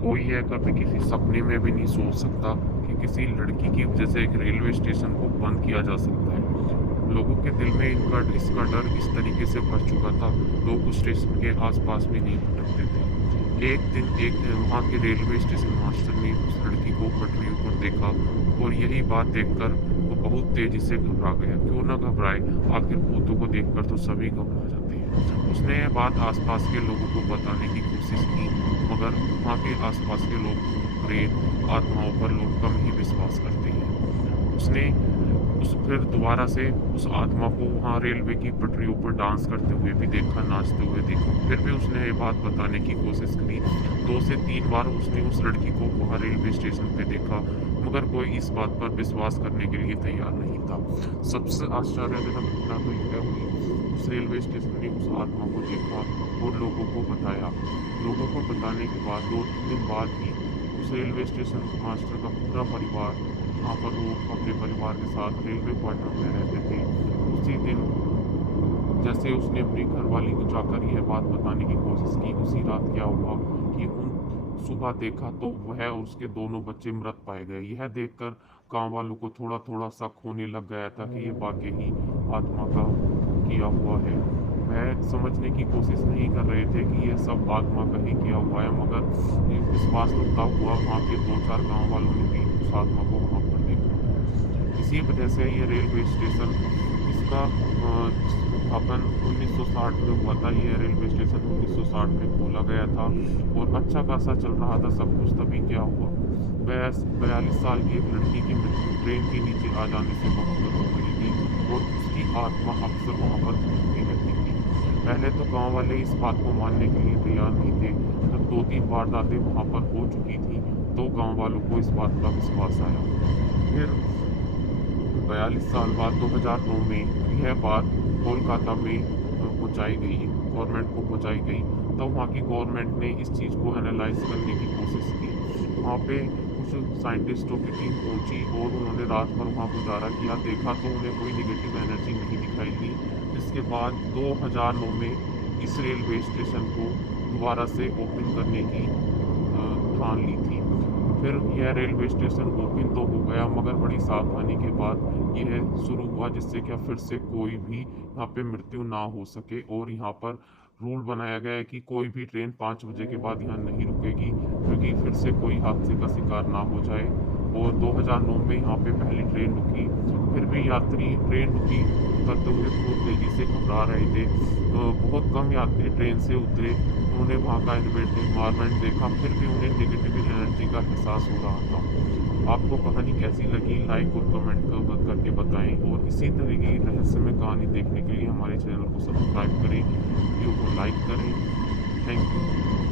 कोई है कभी किसी सपने में भी नहीं सोच सकता कि किसी लड़की की वजह से एक रेलवे स्टेशन को बंद किया जा सकता है। लोगों के दिल में इसका डर इस तरीके से भर चुका था, लोग उस स्टेशन के आसपास भी नहीं भटकते थे। एक दिन वहाँ के रेलवे स्टेशन मास्टर ने उस लड़की को पटरियों पर देखा और यही बात देखकर वो बहुत तेजी से घबरा गया। क्यों ना घबराए, आखिर भूतों को देखकर तो सभी घबरा जाते हैं। उसने यह बात आसपास के लोगों को बताने की कोशिश की, मगर वहाँ के आसपास के लोग प्रेत आत्माओं पर लोग कम ही विश्वास करते हैं। उसने उस फिर दोबारा से उस आत्मा को वहाँ रेलवे की पटरियों पर डांस करते हुए भी देखा, नाचते हुए देखा। फिर भी उसने ये बात बताने की कोशिश करी। 2 से 3 बार उसने उस लड़की को वहाँ रेलवे स्टेशन पे देखा, मगर कोई इस बात पर विश्वास करने के लिए तैयार नहीं था। सबसे आश्चर्यजनक घटना तो यह हुई, उस रेलवे स्टेशन ने उस आत्मा को देखा और लोगों को बताया। लोगों को बताने के बाद 2 दिन बाद ही उस रेलवे स्टेशन मास्टर का पूरा परिवार, जहाँ पर वो अपने परिवार के साथ रेलवे क्वार्टर में रहते थे, उसी दिन जैसे उसने अपनी घरवाली को जाकर यह बात बताने की कोशिश की, उसी रात क्या हुआ कि उन सुबह देखा तो वह और उसके दोनों बच्चे मृत पाए गए। यह देखकर गांव वालों को थोड़ा थोड़ा शक होने लग गया था कि ये वाकई ही आत्मा का किया हुआ है। वह समझने की कोशिश नहीं कर रहे थे कि यह सब आत्मा का ही किया हुआ है, मगर ये विश्वास तो तब हुआ वहाँ के 2-4 गांव वालों ने भी उस आत्मा को वहाँ पर देखा। इसी वजह से ये रेलवे स्टेशन, इसका स्थापन 1960 में हुआ था। यह रेलवे स्टेशन 1960 में खोला गया था और अच्छा खासा चल रहा था सब कुछ। तभी क्या हुआ, 42 साल की एक लड़की की मृत्यु ट्रेन के नीचे आ जाने से बहुत हो गई थी और उसकी आत्मा अक्सर वहाँ पर घूमती रहती थी। पहले तो गांव वाले इस बात को मानने के लिए तैयार नहीं थे। जब 2-3 वारदातें वहाँ पर हो चुकी थी तो गांव वालों को इस बात का विश्वास आया। फिर 42 साल बाद 2009 में यह बात कोलकाता में पहुंचाई गई, गवर्नमेंट को पहुंचाई गई। तब वहाँ की गवर्नमेंट ने इस चीज़ को एनालाइज करने की कोशिश की। वहाँ पे कुछ साइंटिस्टों की टीम पहुंची और उन्होंने रात भर वहाँ गुजारा किया। देखा तो उन्हें कोई निगेटिव एनर्जी नहीं दिखाई दी। जिसके बाद 2009 में इस रेलवे स्टेशन को दोबारा से ओपन करने की ठान ली थी। फिर यह रेलवे स्टेशन ओपन तो हो गया, मगर बड़ी सावधानी के बाद यह शुरू हुआ, जिससे क्या फिर से कोई भी यहाँ पे मृत्यु ना हो सके। और यहाँ पर रूल बनाया गया है कि कोई भी ट्रेन 5 बजे के बाद यहाँ नहीं रुकेगी, क्योंकि फिर से कोई हादसे का शिकार ना हो जाए। और 2009 में यहाँ पे पहली ट्रेन रुकी। फिर भी यात्री ट्रेन रुकी उतरते हुए बहुत तेजी से घबरा रहे थे। बहुत कम यात्री ट्रेन से उतरे। उन्होंने वहाँ का इन्वायरमेंट देखा, फिर भी उन्हें नेगेटिव एनर्जी का एहसास हो रहा था। आपको कहानी कैसी लगी, लाइक और कमेंट करके बताएं। और इसी तरह की रहस्यमय कहानी देखने के लिए हमारे चैनल को सब्सक्राइब करें, वीडियो को लाइक करें। Thank you.